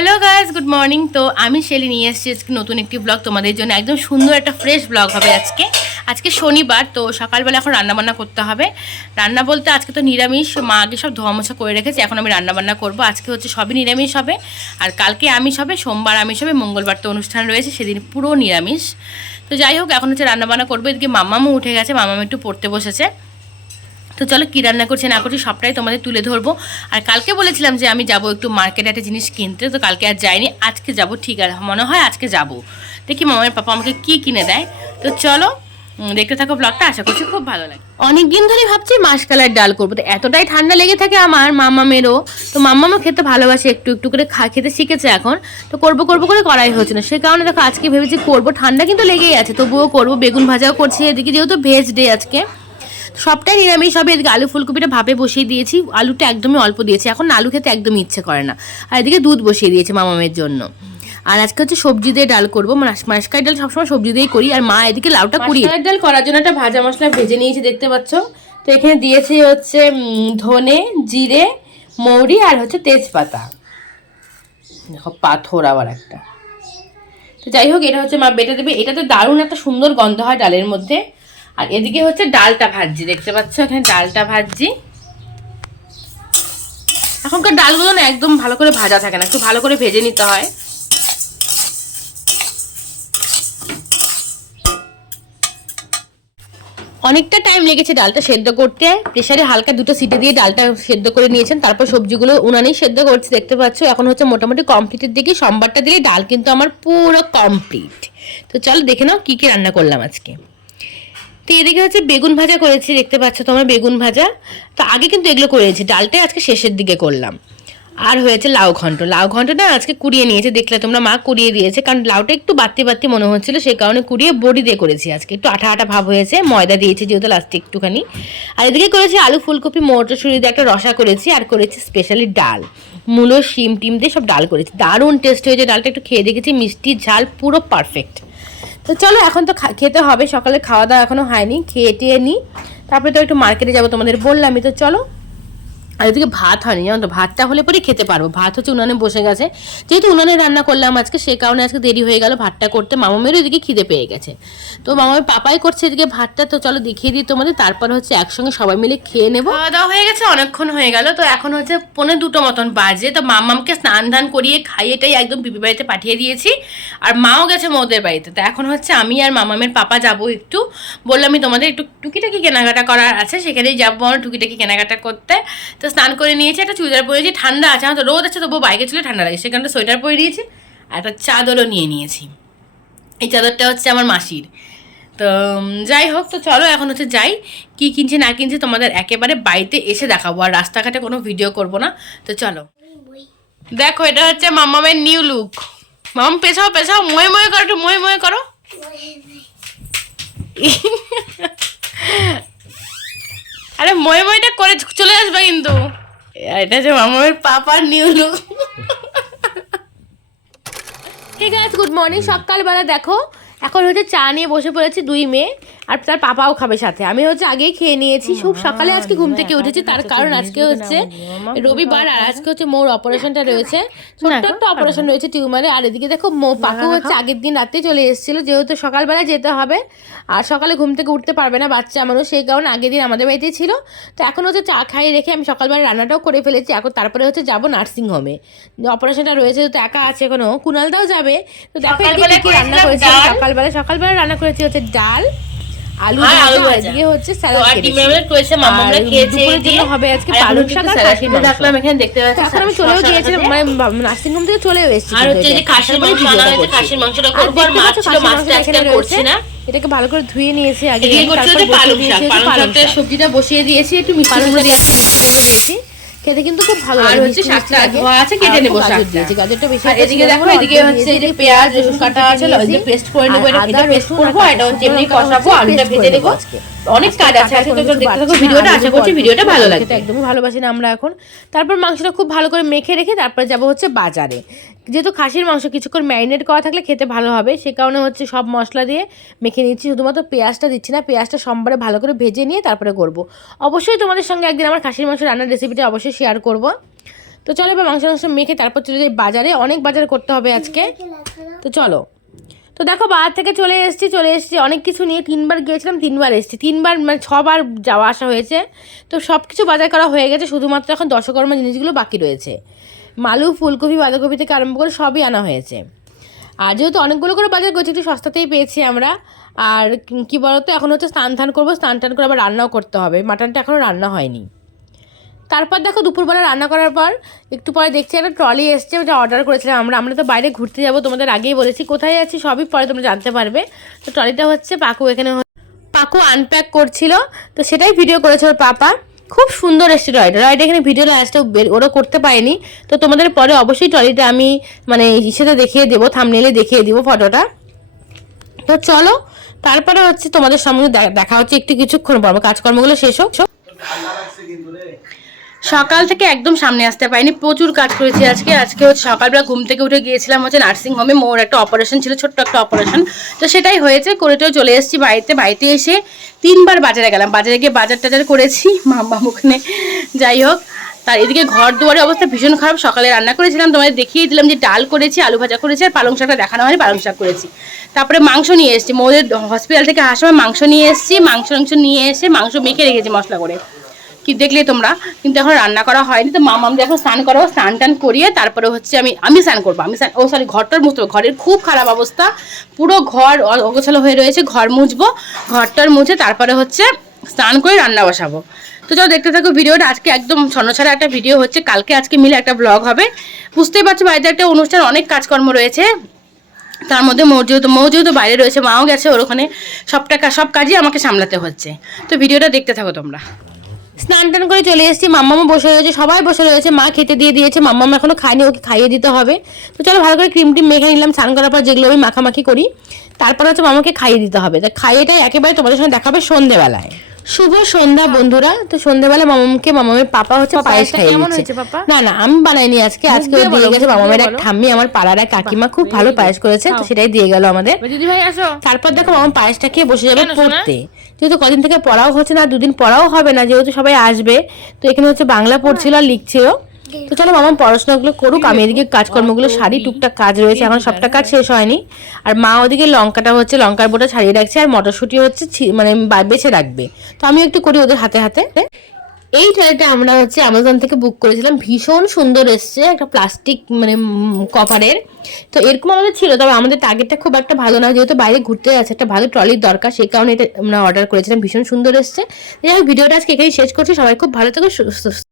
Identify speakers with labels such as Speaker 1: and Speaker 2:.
Speaker 1: Hello guys good morning তো আমি Shelley নিয়ে এসেছি আজকে নতুন একটি ব্লগ তোমাদের জন্য। একদম সুন্দর একটা ফ্রেশ ব্লগ হবে আজকে। আজকে শনিবার, তো সকালবেলা এখন রান্নাবান্না করতে হবে। রান্না বলতে আজকে তো নিরামিষ, মা আগে সব ধোয়া মোছা করে রেখেছে, এখন আমি রান্নাবান্না করব। আজকে হচ্ছে সবই নিরামিষ হবে। আর কালকে আমিষ হবে, সোমবার আমিষ হবে, মঙ্গলবার তো অনুষ্ঠান রয়েছে, সেদিন পুরো নিরামিষ। তো যাই হোক, এখন হচ্ছে রান্নাবান্না করব। এদিকে মামামও উঠে গেছে, মামাম একটু পড়তে বসেছে। তো চলো কী রান্না করছে, না করছি, সবটাই তোমাদের তুলে ধরবো। আর কালকে বলেছিলাম যে আমি যাব একটু মার্কেটে একটা জিনিস কিনতে, তো কালকে আর যাইনি, আজকে যাব, ঠিক আছে, মনে হয় আজকে যাব। দেখি মামার পাপা আমাকে কি কিনে দেয়। তো চলো দেখতে থাকো ব্লগটা আশা করছি খুব ভালো লাগে অনেক দিন ধরে ভাবছি মাসকালার ডাল করব, তো এতটাই ঠান্ডা লেগে থাকে আমার মামামেরও তো মামামও খেতে ভালোবাসে, একটু একটু করে খা, খেতে শিখেছে এখন, তো করব করব করে করাই হচ্ছে না, সে কারণে দেখো আজকে ভেবেছি করব, ঠান্ডা কিন্তু লেগেই আছে, তবুও করব, বেগুন ভাজাও করছি, এদিকে যেহেতু ভেজ ডে আজকে। সবটাই নিরামিষ হবে। এদিকে আলু ফুলকপিটা ভাপে বসিয়ে দিয়েছি। আলুটা একদমই অল্প দিয়েছি। এখন আলু খেতে একদমই ইচ্ছে করে না। আর এদিকে দুধ বসিয়ে দিয়েছি মামামের জন্য। আর আজকে হচ্ছে সবজি দিয়ে ডাল করব। মাসকাই ডাল সবসময় সবজি দিয়েই করি। আর মা এদিকে লাউটা করি ডাল করার জন্য একটা ভাজা মশলা ভেজে নিয়েছি দেখতে পাচ্ছ? তো এখানে দিয়েছি হচ্ছে ধনে জিরে মৌরি আর হচ্ছে তেজপাতা। দেখো পাথর আবার একটা। তো যাই হোক এটা হচ্ছে মা বেটে দেবে। এটাতে দারুণ একটা সুন্দর গন্ধ হয় ডালের মধ্যে। আর এদিকে হচ্ছে ডালটা ভাজছি, দেখতে পাচ্ছ? এখানে ডালটা ভাজছি। এখনকার ডালগুলো না একদম ভালো করে ভাজা থাকে না, একটু ভালো করে ভেজে নিতে হয়। অনেকটা টাইম লেগেছে ডালটা সেদ্ধ করতে। প্রেশারে হালকা দুটো সিটি দিয়ে ডালটা সেদ্ধ করে নিয়েছেন, তারপর সবজিগুলো উনানেই সেদ্ধ করছি, দেখতে পাচ্ছ? এখন হচ্ছে মোটামুটি কমপ্লিটের দিকে, সোমবারটা দিলে ডাল কিন্তু আমার পুরো কমপ্লিট তো চলো দেখে নাও কী কী রান্না করলাম আজকে। তো এদিকে হচ্ছে বেগুন ভাজা করেছি, দেখতে পাচ্ছ তোমার বেগুন ভাজা। তো আগে কিন্তু এগুলো করেছি ডালটাই আজকে শেষের দিকে করলাম। আর হয়েছে লাউ ঘন্ট, লাউ ঘন্টটা আজকে কুড়িয়ে নিয়েছে, দেখলে তোমরা মা কুড়িয়ে দিয়েছে, কারণ লাউটা একটু বাড়তি বাড়তি মনে হচ্ছিল, সেই কারণে কুড়িয়ে বড়ি দিয়ে করেছি আজকে। একটু আঠা আঠা ভাব হয়েছে, ময়দা দিয়েছি যেহেতু লাস্টে একটুখানি। আর এদিকে করেছি আলু ফুলকপি মটরশুঁড়ি দিয়ে একটা রসা করেছি, আর করেছি স্পেশালি ডাল। মূলো, শিম, টিম দিয়ে সব ডাল করেছি, দারুণ টেস্ট হয়েছে, ডালটা একটু খেয়ে দেখেছি, মিষ্টি ঝাল, পুরো পারফেক্ট তো চলো, এখন তো খেতে হবে, সকালে খাওয়া দাওয়া এখনও হয়নি খেয়ে টেয়ে নিই তারপরে তো একটু মার্কেটে যাব তোমাদের বললামই, তো চলো। আর এদিকে ভাত হয়নি, জানো তো? ভাতটা হলে পরে খেতে পারব। ভাত হচ্ছে উনানে বসে গেছে। যেহেতু উনানে রান্না করলাম আজকে, সে কারণে আজকে দেরি হয়ে গেল ভাতটা করতে। মামামেরও এদিকে খিদে পেয়ে গেছে। তো মামামের পাপাই করছে এদিকে ভাতটা। তো চলো দেখিয়ে দিই তোমাদের। তারপর হচ্ছে একসঙ্গে সবাই মিলে খেয়ে নেব। খাওয়া দাওয়া হয়ে গেছে, অনেকক্ষণ হয়ে গেল। তো এখন হচ্ছে পৌনে দুটো মতন বাজে। তো মামামকে স্নান ধান করিয়ে খাইয়েটাই একদম পিপি বাড়িতে পাঠিয়ে দিয়েছি। আর মাও গেছে মোদের বাড়িতে। তো এখন হচ্ছে আমি আর মামামের পাপা যাব একটু। বললাম আমি তোমাদের একটু টুকিটাকি কেনাকাটা করার আছে। সেখানেই যাব আমরা টুকিটাকি কেনাকাটা করতে। তো স্নান করে নিয়েছি একটা চুড়িদার পরেছি ঠান্ডা আছে আমার তো রোদ আছে তবুও বাইকে চলে ঠান্ডা লাগে সেখানটা সোয়েটার পরে দিয়েছি আর একটা চাদরও নিয়ে নিয়েছি। এই চাদরটা হচ্ছে আমার মাসির। তো যাই হোক তো চলো এখন হচ্ছে যাই কি কিনছে না কিনছে তোমাদের একেবারে বাড়িতে এসে দেখাবো আর রাস্তাঘাটে কোনো ভিডিও করব না তো চলো। দেখো এটা হচ্ছে মামামের নিউ লুক। মাম পেছাও পেছাও ময়ে ময়ে করো একটু ময়ে ময়ে করো। আরে মই মইটা করে চলে আসবে কিন্তু। এটা যে মামার পাপার নিউ লুক ঠিক আছে গুড মর্নিং সকালবেলা দেখো। এখন হচ্ছে চা নিয়ে বসে পড়েছি দুই মেয়ে আর তার পাপাও খাবে সাথে। আমি হচ্ছে আগেই খেয়ে নিয়েছি। খুব সকালে আজকে ঘুম থেকে উঠেছি তার কারণ আজকে হচ্ছে রবিবার আর আজকে হচ্ছে মোর অপারেশনটা রয়েছে। ছোট্ট একটা অপারেশন রয়েছে টিউমারে আর এদিকে দেখো মো পাকু হচ্ছে আগের দিন রাতে চলে এসেছিল যেহেতু সকালবেলা যেতে হবে। আর সকালে ঘুম থেকে উঠতে পারবে না বাচ্চা মানুষ সেই কারণে আগের দিন আমাদের বাড়িতে ছিল। তো এখন হচ্ছে চা খাইয়ে রেখে আমি সকালবেলা রান্নাটাও করে ফেলেছি। এখন তারপরে হচ্ছে যাব নার্সিং হোমে অপারেশনটা রয়েছে তো একা আছে এখনও। কুনালদাও যাবে। তো দেখো রান্না করেছি আমি সকালবেলা সকালবেলা রান্না করেছি হচ্ছে ডাল আলু। হচ্ছে স্যালাড
Speaker 2: করেছে খেয়েছে দিয়ে।
Speaker 1: হবে আজকে পালং শাক আর খাসির মাংস।
Speaker 2: রাখলাম এখানে দেখতে পাচ্ছি
Speaker 1: এখন আমি চলেও গিয়েছিলাম মানে নার্সিং হোম থেকে চলেও এসেছি
Speaker 2: আর হচ্ছে যে খাসির মাংস আনা হয়েছে খাসির মাংসটা
Speaker 1: আর
Speaker 2: আর মাছ ছিল মাছটা আজকে করছি না
Speaker 1: এটাকে ভালো করে ধুয়ে নিয়েছি আগে
Speaker 2: হচ্ছে পালং শাক। পালং শাকটা
Speaker 1: সবজিটা বসিয়ে দিয়েছি একটু মিষ্টি
Speaker 2: পালং
Speaker 1: দিয়েছি খেতে কিন্তু খুব ভালো
Speaker 2: আর হচ্ছে শাকটা ধোয়া আছে, কেটে নেব শাকটা।
Speaker 1: গাজরটা বেশি
Speaker 2: এদিকে দেখো এদিকে হচ্ছে এই যে পেঁয়াজ
Speaker 1: রসুন
Speaker 2: কাটা আছে
Speaker 1: নিয়েছি।
Speaker 2: যে পেস্ট করে নেব এটা পেস্ট করব এটা হচ্ছে এমনি কষাবো আলুটা ভেজে নেব। অনেক কাজ আছে। আজকে তো দেখতে থাকো ভিডিওটা আশা করছি ভিডিওটা ভালো লাগবে।
Speaker 1: একদমই ভালোবাসি না আমরা এখন। তারপর মাংসটা খুব ভালো করে মেখে রেখে তারপরে যাব হচ্ছে বাজারে। যেহেতু খাসির মাংস কিছুক্ষণ ম্যারিনেট করা থাকলে খেতে ভালো হবে সে কারণে হচ্ছে সব মশলা দিয়ে মেখে নিচ্ছি। শুধুমাত্র পেঁয়াজটা দিচ্ছি না পেঁয়াজটা সোমবারে ভালো করে ভেজে নিয়ে তারপরে করব। অবশ্যই তোমাদের সঙ্গে একদিন আমার খাসির মাংস রান্নার রেসিপিটা অবশ্যই শেয়ার করব। তো তো চলো এবার মাংস মাংস মেখে তারপর চলে যাই বাজারে। অনেক বাজার করতে হবে আজকে। তো চলো। তো দেখো বাজার থেকে চলে এসেছি চলে এসেছি। অনেক কিছু নিয়ে তিনবার গিয়েছিলাম, তিনবার এসেছি। তিনবার মানে ছবার যাওয়া আসা হয়েছে। তো সব কিছু বাজার করা হয়ে গেছে, শুধুমাত্র এখন দশকর্মা জিনিসগুলো বাকি রয়েছে। মালু, ফুলকপি বাঁধাকপি থেকে আরম্ভ করে সবই আনা হয়েছে। আর যেহেতু অনেকগুলো করে বাজার করছি, একটু সস্তাতেই পেয়েছি আমরা। আর কি বলতো, এখন হচ্ছে স্নান টান করব স্নান টান করে আবার রান্নাও করতে হবে। মাটনটা এখনও রান্না হয়নি। তারপর দেখো দুপুরবেলা রান্না করার পর একটু পরে দেখছি একটা ট্রলি এসছে, ওটা অর্ডার করেছিলাম আমরা। আমরা তো বাইরে ঘুরতে যাব, তোমাদের আগেই বলেছি। কোথায় আছি সবই পরে তোমরা জানতে পারবে। তো ট্রলিটা হচ্ছে পাকু, এখানে পাকু আনপ্যাক করছিল। তো সেটাই ভিডিও করেছে ওর পাপা। খুব সুন্দর এসছে ট্রলিটা ট্রলিটা এখানে ভিডিও লাস্টে ওরা করতে পারেনি। তো তোমাদের পরে অবশ্যই ট্রলিটা আমি মানে হিসেবে দেখিয়ে দেবো থামনেলে দেখিয়ে দিব ফটোটা তো চলো, তারপরে হচ্ছে তোমাদের সামনে দেখা হচ্ছে একটু কিছুক্ষণ পর। কাজকর্মগুলো শেষ হোক। সকাল থেকে একদম সামনে আসতে পারিনি, প্রচুর কাজ করেছি আজকে। আজকে হচ্ছে সকালবেলা ঘুম থেকে উঠে গিয়েছিলাম হচ্ছে নার্সিং হোমে মোর একটা অপারেশন ছিল, ছোট্ট একটা অপারেশন তো সেটাই হয়েছে করে টেও চলে এসেছি বাড়িতে। বাড়িতে এসে তিনবার বাজারে গেলাম। বাজারে গিয়ে বাজার টাজার করেছি মাম্মা ওখানে যাই হোক, তার এদিকে ঘর দুয়ারের অবস্থা ভীষণ খারাপ। সকালে রান্না করেছিলাম, তোমাদের দেখিয়ে দিলাম যে ডাল করেছি, আলু ভাজা করেছি, আর পালং শাকটা দেখানো হয়নি, পালং শাক করেছি। তারপরে মাংস নিয়ে এসেছি। মোদের হসপিটাল থেকে আসার মাংস নিয়ে এসেছি মাংস মাংস নিয়ে এসে মাংস মেখে রেখেছি মশলা করে। কি দেখলে তোমরা? কিন্তু এখন রান্না করা হয়নি, তো মামা আমি এখন স্নান করাবো স্নান টান করিয়ে তারপরে হচ্ছে আমি আমি স্নান করব। আমি স্নান, ও সরি ঘরটার মুছবো, ঘরের খুব খারাপ অবস্থা। পুরো ঘর অগোছালো হয়ে রয়েছে, ঘর মুছবো ঘরটার মুছে তারপরে হচ্ছে স্নান করে রান্না বসাবো। তো চলো দেখতে থাকো ভিডিওটা, আজকে একদম ছন্নছাড়া একটা ভিডিও হচ্ছে, কালকে আজকে মিলে একটা ব্লগ হবে। বুঝতেই পারছ বাড়িতে একটা অনুষ্ঠান, অনেক কাজকর্ম রয়েছে। তার মধ্যে মৌ যেহেতু মৌ যেহেতু বাইরে রয়েছে, মাও গেছে, ওর ওখানে সব টাকা সব কাজই আমাকে সামলাতে হচ্ছে। তো ভিডিওটা দেখতে থাকো তোমরা। স্নান টান করে চলে এসেছি, মাম্মামও বসে রয়েছে, সবাই বসে রয়েছে, মা খেতে দিয়ে দিয়েছে, মাম্মামা এখনও খায়নি, ওকে খাইয়ে দিতে হবে। তো চলো ভালো করে ক্রিম টিম মেখে নিলাম, স্নান করার পর যেগুলো আমি মাখামাখি করি, তারপর হচ্ছে মামাকে খাইয়ে দিতে হবে। তা খাইয়েটাই একেবারে তোমাদের সঙ্গে দেখাবে সন্ধেবেলায়। শুভ সন্ধ্যা বন্ধুরা। তো সন্ধ্যাবেলা মামামকে মামামের পাপা হচ্ছে পায়েস খাইয়ে দিচ্ছে। না না আমি বানাইনি আজকে। আজকে দিয়ে গেছে মামামের এক ঠাম্মি আমার পাড়ার এক কাকিমা খুব ভালো পায়েস করেছে তো সেটাই দিয়ে গেল আমাদের।
Speaker 2: দিদি ভাই আসো।
Speaker 1: তারপর দেখো মামা পায়েসটা খেয়ে বসে যাবে পড়তে। যেহেতু কদিন থেকে পড়াও হচ্ছে না দুদিন পড়াও হবে না যেহেতু সবাই আসবে তো এখানে হচ্ছে বাংলা পড়ছিল আর লিখছিল। তো চলো মামা পড়াশোনাগুলো করুক, আমি এদিকে কাজকর্মগুলো সারি, টুকটাক কাজ রয়েছে, এখন সবটা কাজ শেষ হয়নি। আর মা ওদিকে লঙ্কাটা হচ্ছে, লঙ্কার বোটা ছাড়িয়ে রাখছে, আর মটরশুঁটি হচ্ছে মানে বেছে রাখবে। তো আমি একটু করি ওদের হাতে হাতে। এই ট্রলিটা আমরা হচ্ছে অ্যামাজন থেকে বুক করেছিলাম, ভীষণ সুন্দর এসছে, একটা প্লাস্টিক মানে কভারের তো এরকম আমাদের ছিল, তবে আমাদের টার্গেটটা খুব একটা ভালো না, যেহেতু বাইরে ঘুরতে যাচ্ছে, একটা ভালো ট্রলির দরকার, সেই কারণে এটা আমরা অর্ডার করেছিলাম, ভীষণ সুন্দর এসছে। যাই হোক, ভিডিওটা আজকে এখানেই শেষ করছি, সবাই খুব ভালো থেকো সুস্থ